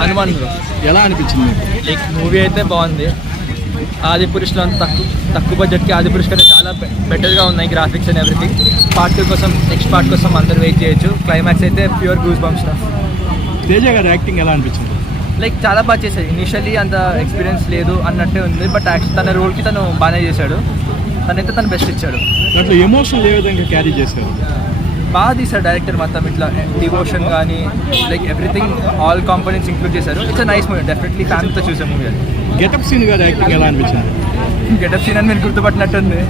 హనుమాన్ ఎలా అనిపించింది? Like movie అయితే బాగుంది. ఆదిపురుషులో తక్కువ బడ్జెట్కి ఆదిపురుష్ కంటే చాలా బెటర్గా ఉన్నాయి గ్రాఫిక్స్ అండ్ ఎవ్రీథింగ్. పార్ట్ 2 కోసం నెక్స్ట్ పార్ట్ కోసం అందరూ వెయిట్ చేయొచ్చు. క్లైమాక్స్ అయితే ప్యూర్ గూస్ బంప్స్. తేజ గారి యాక్టింగ్ ఎలా అనిపించింది? లైక్ చాలా బాగా చేశాడు. ఇనిషియల్లీ అంత ఎక్స్పీరియన్స్ లేదు అన్నట్టే ఉంది, బట్ తన రోల్కి తను బాగానే చేశాడు. తనైతే తను బెస్ట్ ఇచ్చాడు. దాంట్లో ఎమోషన్ ఏ విధంగా క్యారీ చేశారు? బాగా తీశాడు డైరెక్టర్. మొత్తం ఇట్లా డివోషన్ కానీ like everything all components include చేశారు. ఇట్స్ నైస్ మూవీ, డెఫినెట్లీ ఫ్యామిలీతో చూసే మూవీ అది. గెటప్ సీన్ గారి యాక్టింగ్ ఎలా అనిపించింది? గెటప్ సీన్ అని మీరు గుర్తుపట్టినట్టుంది.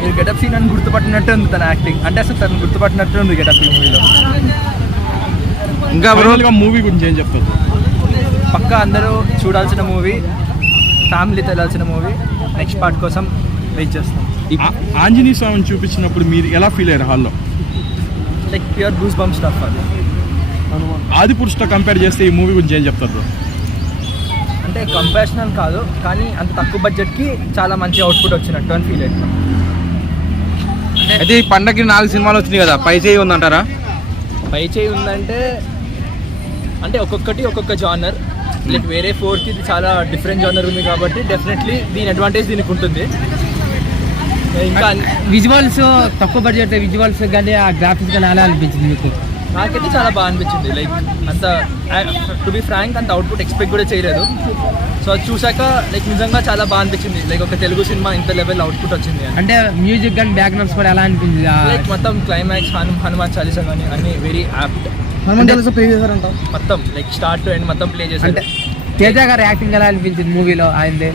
మీరు గెటప్ సీన్ అని గుర్తుపట్టినట్టు ఉంది తన యాక్టింగ్. అంటే అసలు తను గుర్తుపట్టినట్టు ఉంది గెటప్ ఈ మూవీలో. ఇంకా మూవీ గురించి ఏం చెప్తారు? పక్కా అందరూ చూడాల్సిన మూవీ, ఫ్యామిలీతో వెళ్ళాల్సిన మూవీ. నెక్స్ట్ పార్ట్ కోసం వెయిట్ చేస్తాం. ఆంజనేయ స్వామిని చూపించినప్పుడు మీరు ఎలా ఫీల్ అయ్యారు హాల్లో? Like pure goose bump stuff అది. ఆదిపురుషుతో కంపేర్ చేస్తే ఈ మూవీ గురించి ఏం చెప్తారు? అంటే కంపారిజన్ కాదు, కానీ అంత తక్కువ బడ్జెట్కి చాలా మంచి అవుట్పుట్ వచ్చినట్టు అని ఫీల్ అవుతున్నాం. అయితే ఈ పండగకి 4 సినిమాలు వచ్చినాయి కదా, పై చేయి ఉందంటారా? పై చేయి ఉందంటే అంటే ఒక్కొక్కటి ఒక్కొక్క జానర్. లైక్ వేరే 4కి ఇది చాలా డిఫరెంట్ జానర్ ఉంది కాబట్టి డెఫినెట్లీ దీని అడ్వాంటేజ్ దీనికి ఉంటుంది. ఇంకా విజువల్స్ తక్కువ బడ్జెట్ విజువల్స్ కానీ ఆ గ్రాఫిక్స్ కానీ అలా అనిపించింది మీకు? నాకైతే చాలా బాగా అనిపించింది. లైక్ అంత టు బి ఫ్రాంక్ అంత అవుట్పుట్ ఎక్స్పెక్ట్ కూడా చేయలేదు. సో అది చూసాక లైక్ నిజంగా చాలా బాగా అనిపించింది. లైక్ ఒక తెలుగు సినిమా ఇంత లెవెల్ అవుట్పుట్ వచ్చింది. అంటే మ్యూజిక్ కానీ బ్యాక్గ్రౌండ్స్ కూడా ఎలా అనిపించింది? లైక్ మొత్తం క్లైమాక్స్ హనుమాన్ చాలీసా కానీ అన్ని వెరీ యాప్ట్. ప్లే చేశారంట మొత్తం లైక్ స్టార్ట్ టు ఎండ్ మొత్తం ప్లే చేశారు. తేజ గారి యాక్టింగ్ ఎలా అనిపించింది మూవీలో ఆయనదే?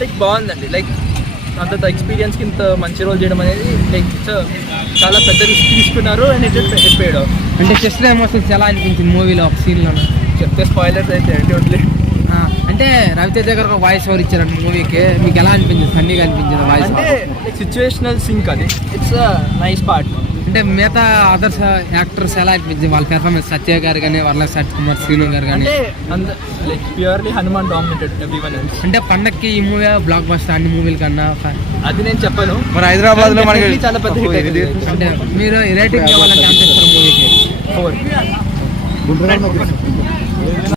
లైక్ బాగుందండి. లైక్ అంత ఎక్స్పీరియన్స్కి ఇంత మంచి రోల్ చేయడం అనేది లైక్ చాలా పెద్ద రిస్క్ తీసుకున్నారు. అండ్ ఇట్ చెప్పాడు. అంటే చెస్ట్ ఎమోషన్స్ ఎలా అనిపించింది మూవీలో ఒక సీన్లో? చెప్తే స్పాయిలర్స్ అయితే వదిలే. అంటే రవితేజ గారు ఒక వాయిస్ ఓవర్ ఇచ్చారంట మూవీకి, మీకు ఎలా అనిపించింది? ఫన్నీగా అనిపించింది వాయిస్? అంటే సిచ్యువేషనల్ సింక్ అది. It's nice part. అంటే మిగతా అదర్స్ యాక్టర్స్ ఎలా అనిపించింది వాళ్ళ పెర్ఫార్మెన్స్? సత్య గారు కానీ, వర్ల సత్ కుమార్, శ్రీను గారు కానీ. అంటే like purely Hanuman dominated everyone else. అంటే పండక్కి ఈ మూవీ బ్లాక్ బస్టర్ అన్ని మూవీల కన్నా అది నేను చెప్పను. మరి హైదరాబాద్ లో మనకి చాలా పెద్ద హిట్ అయింది. అంటే మీరు రేటింగ్ ఇవ్వాలంటే ఎంత ఇస్తారు మూవీకి? 4.